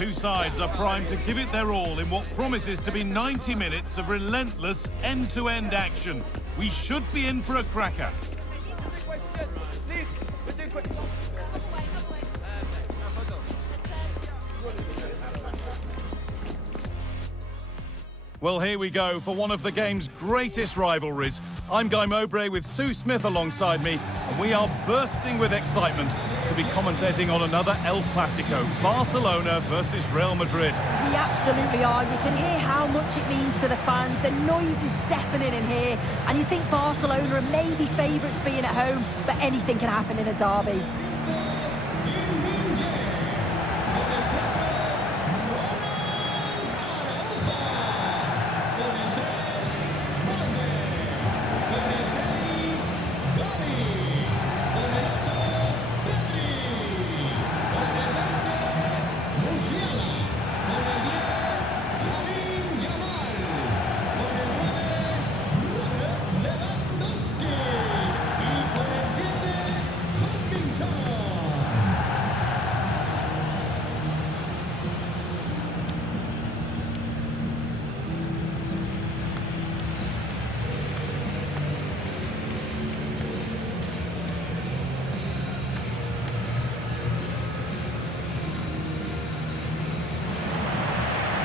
Two sides are primed to give it their all in what promises to be 90 minutes of relentless end-to-end action. We should be in for a cracker. Well, here we go for one of the game's greatest rivalries. I'm Guy Mowbray with Sue Smith alongside me, and we are bursting with excitement to be commentating on another El Clasico, Barcelona versus Real Madrid. We absolutely are. You can hear how much it means to the fans. The noise is deafening in here, and you think Barcelona are maybe favourites being at home, but anything can happen in a derby.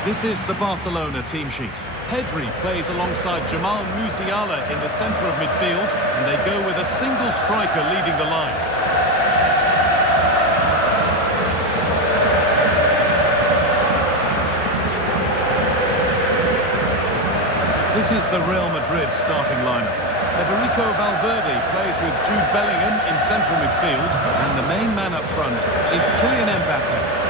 This is the Barcelona team sheet. Pedri plays alongside Jamal Musiala in the centre of midfield, and they go with a single striker leading the line. This is the Real Madrid starting lineup. Federico Valverde plays with Jude Bellingham in central midfield, and the main man up front is Kylian Mbappe.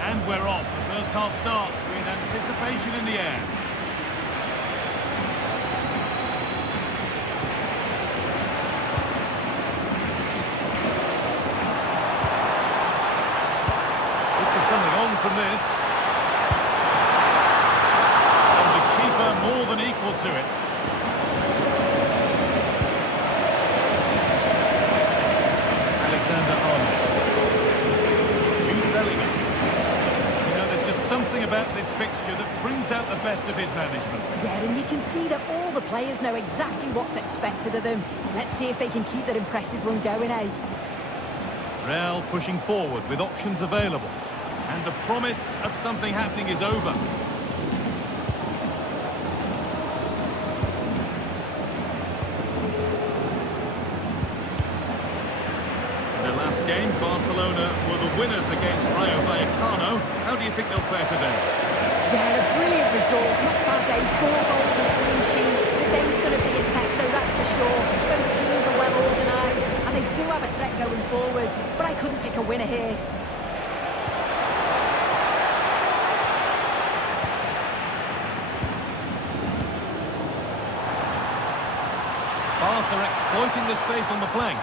And we're off. The first half starts with anticipation in the air. Looking for something on from this. And the keeper more than equal to it. Alexander-Arnold. Jude Bellingham. Something about this fixture that brings out the best of his management. Yeah, and you can see that all the players know exactly what's expected of them. Let's see if they can keep that impressive run going, eh? Real pushing forward with options available. And the promise of something happening is over. In the last game, Barcelona were the winners against Rayo Vallecano. How do you think they'll fare today? Yeah, a brilliant result. Not bad, eh? 4 goals and a clean sheet. Today's going to be a test, though, that's for sure. Both teams are well organised, and they do have a threat going forward. But I couldn't pick a winner here. Barca exploiting the space on the flank.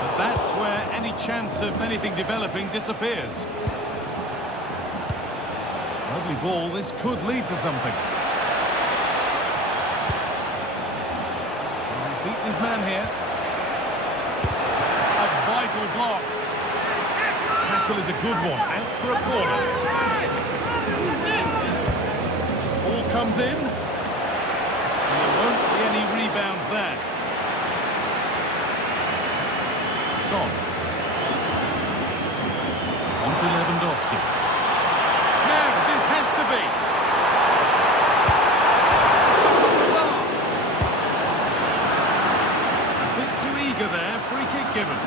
But that's where any chance of anything developing disappears. Lovely ball, this could lead to something. And he's beaten his man here. A vital block. Tackle is a good one, out for a corner. Ball comes in. And there won't be any rebounds there. Son. On to Lewandowski. Now, this has to be. A bit too eager there, free kick given.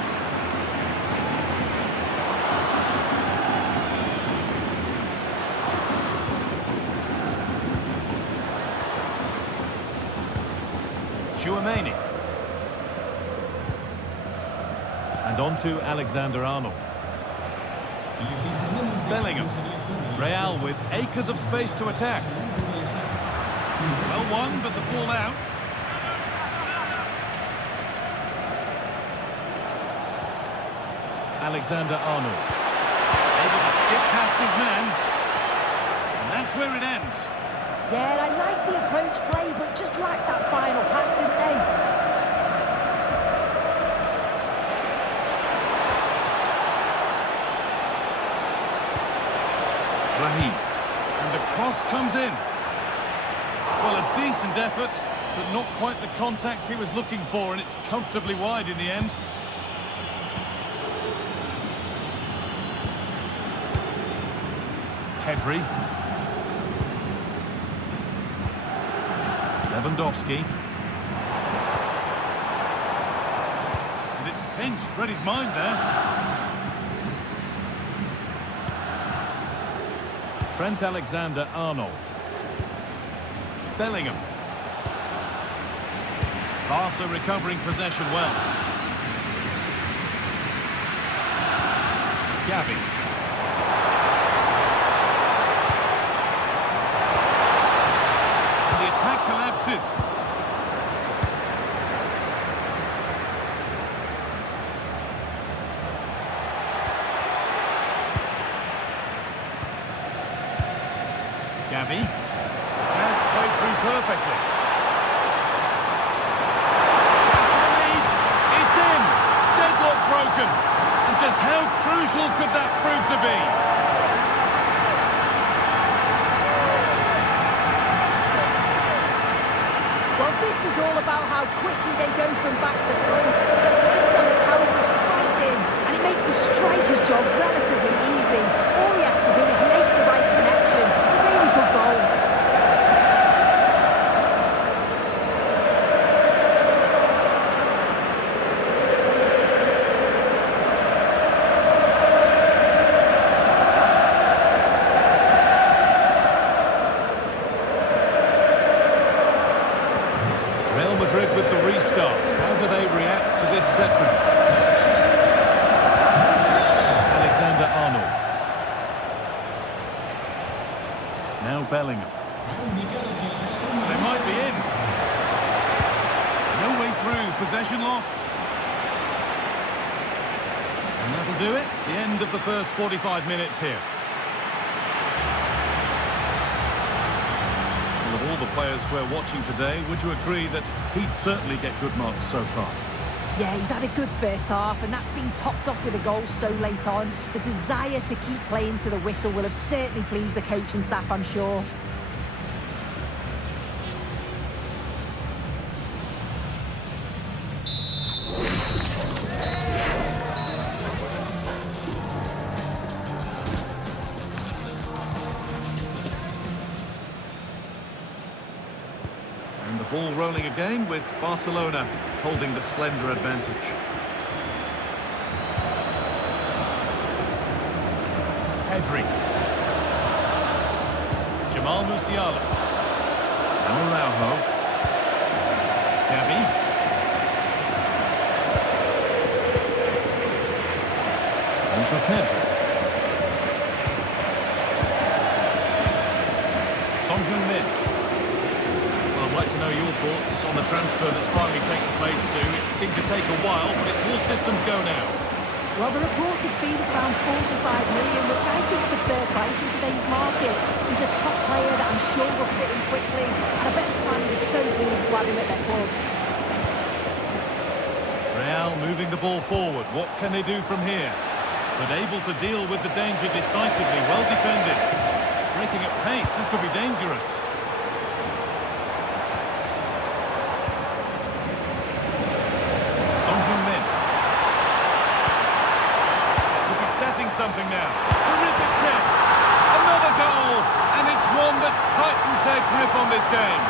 Chouameni. And on to Alexander-Arnold. Bellingham. Real with acres of space to attack. Well won, but the ball out. Alexander-Arnold. Able to skip past his man. And that's where it ends. Yeah, I like the approach play, but just lacked that final pass, didn't they? Raheem. And the cross comes in. Well, a decent effort, but not quite the contact he was looking for, and it's comfortably wide in the end. Pedri. Lewandowski. And it's pinched, read his mind there. Trent Alexander-Arnold. Bellingham. Barca recovering possession well. Gavi. Attack collapses. Gavi has played through perfectly. It's in. Deadlock broken. And just how crucial could that prove to be? This is all about how quickly they go from back to front. The pace on the counter's frightening, and it makes the striker's job relatively easy. All he has to do is make the right connection. It's a really good goal. Madrid with the restart. How do they react to this setback? Alexander-Arnold. Now Bellingham. They might be in. No way through. Possession lost. And that'll do it. The end of the first 45 minutes here. Of all the players we're watching today, would you agree that he'd certainly get good marks so far? Yeah, he's had a good first half, and that's been topped off with a goal so late on. The desire to keep playing to the whistle will have certainly pleased the coaching staff, I'm sure. And the ball rolling again with Barcelona holding the slender advantage. Pedri. Jamal Musiala. Now Araujo. Gavi. On for Pedri. I'd like to know your thoughts on the transfer that's finally taken place, Sue. It seemed to take a while, but it's all systems go now. Well, the reported fee is around 45 million, which I think is a fair price in today's market. He's a top player that I'm sure will fit in quickly, and I bet the fans are so pleased to have him at their club. Real moving the ball forward. What can they do from here? But able to deal with the danger decisively. Well defended. Breaking at pace. This could be dangerous. Something now. Terrific chance. Another goal, and it's one that tightens their grip on this game.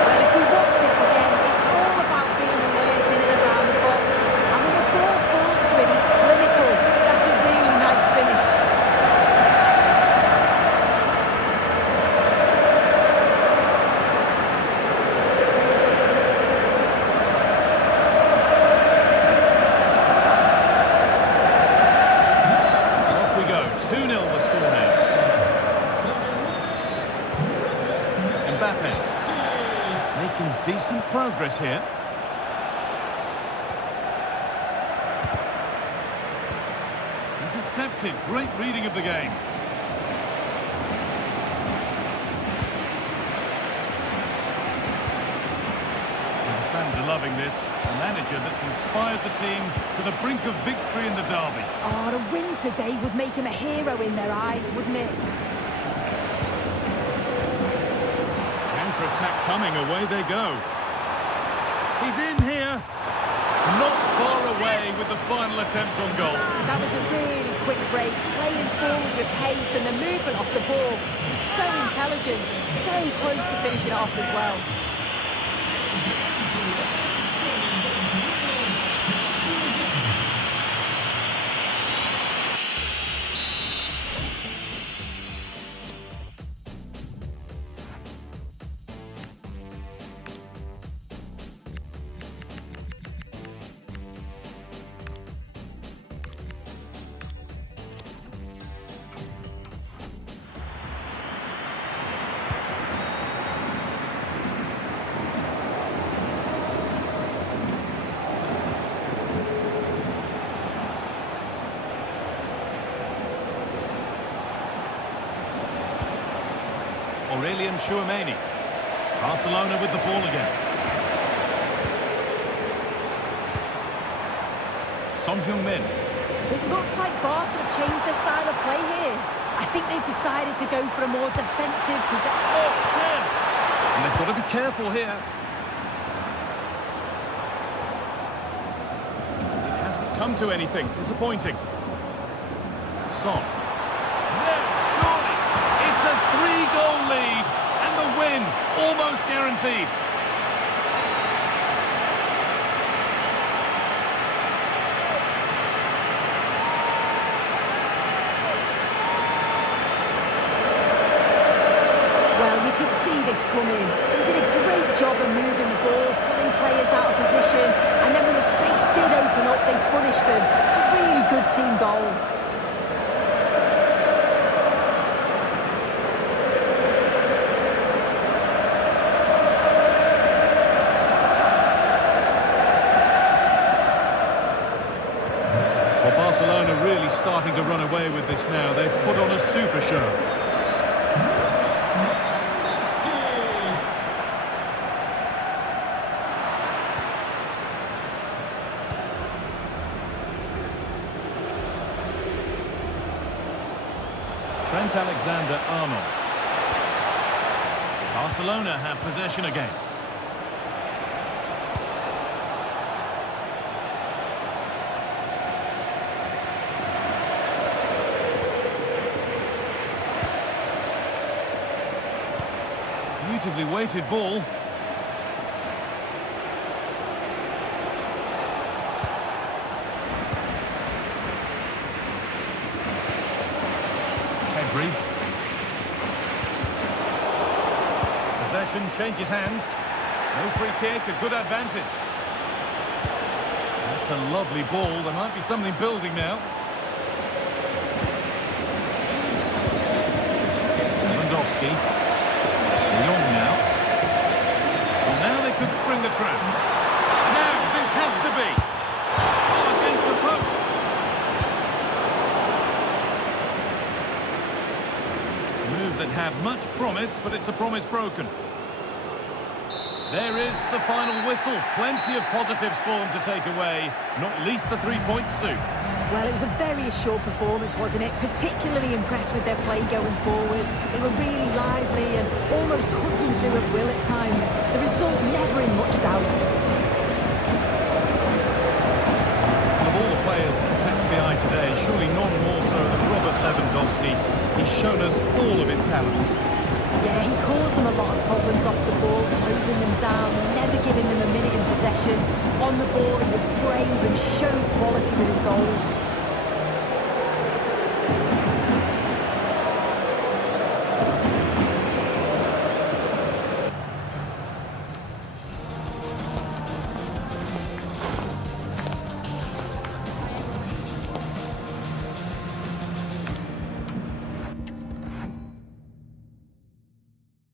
Well, if we watch this again, it's all about being alert in and around the box. And when the ball falls to him, he's clinical. That's a really nice finish. Mbappe. Making decent progress here. Intercepted. Great reading of the game. The fans are loving this. A manager that's inspired the team to the brink of victory in the derby. Oh, a win today would make him a hero in their eyes, wouldn't it? Counter-attack coming, away they go. He's in here. Not far away with the final attempt on goal. That was a really quick break, playing forward with pace, and the movement off the ball was so intelligent, so close to finishing it off as well. Tchouaméni. Barcelona with the ball again. Son Heung-min. It looks like Barca have changed their style of play here. I think they've decided to go for a more defensive position. Oh, chance! And they've got to be careful here. It hasn't come to anything. Disappointing. Son. No, surely! It's a 3-goal lead. And the win, almost guaranteed. Well, you could see this coming. They did a great job of moving the ball, pulling players out of position, and then when the space did open up, they punished them. It's a really good team goal. Barcelona really starting to run away with this now. They've put on a super show. Trent Alexander-Arnold. Barcelona have possession again. Beautifully weighted ball. Pedri. Possession changes hands. No free kick, a good advantage. That's a lovely ball. There might be something building now. Lewandowski. Young now. Well, now they could spring the trap. Now this has to be. Oh, against the post. A move that had much promise, but it's a promise broken. There is the final whistle. Plenty of positives for them to take away, not least the 3-point suit. Well, it was a very assured performance, wasn't it? Particularly impressed with their play going forward. They were really lively and almost cutting through at will at times. The result never in much doubt. Of all the players to catch the eye today, surely none more so than Robert Lewandowski. He's shown us all of his talents. Yeah, he caused them a lot of problems